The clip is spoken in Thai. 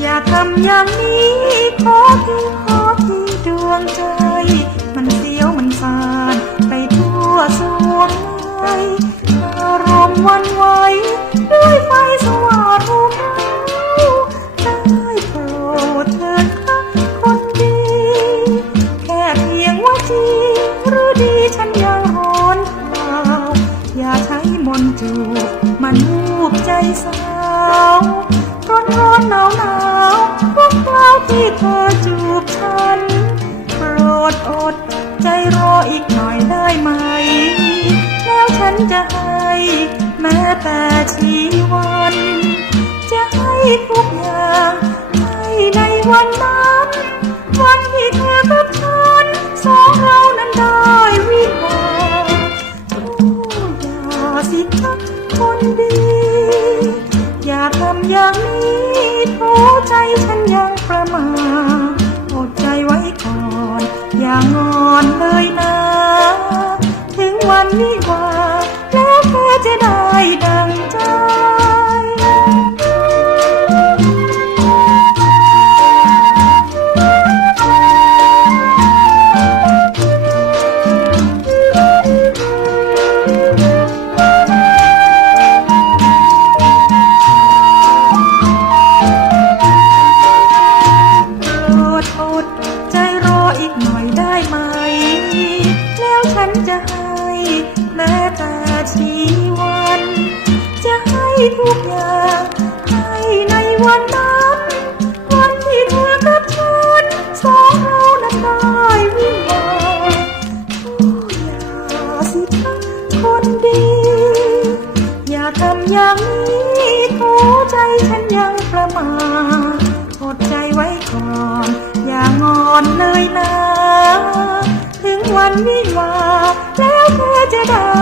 อย่าทำอย่างนี้ ขอที่ขอที่ดวงใจ มันเสียวมันสานไปทั่วสวงในอารมณ์วันไหวด้วยไฟสว่างรุมเราได้โปรดเถิดค่ะคนดี แค่เพียงว่าจีหรือดีฉันยังร้อนเผาอย่าใช้มนต์จูบมันลูบใจสา วร้อนร้อนหนาวหนาวพวกเราที่เธอจูบฉัน โปรดอดใจรออีกหน่อยได้ไหม แล้วฉันจะให้แม้แต่ชีวัน จะให้ทุกอย่างให้ในวันนั้น วันที่เธอกับฉัน ทุกอย่างให้ในวันนั้นวันที่เธอกับฉันสองเรานั้นได้วิวาโออย่าสิคนดี อย่าทำอย่างนี้เขาใจฉันยังประมาทอดใจไว้ก่อน อย่างอนเลยนะ ถึงวันวิวาแล้วเธอจะได้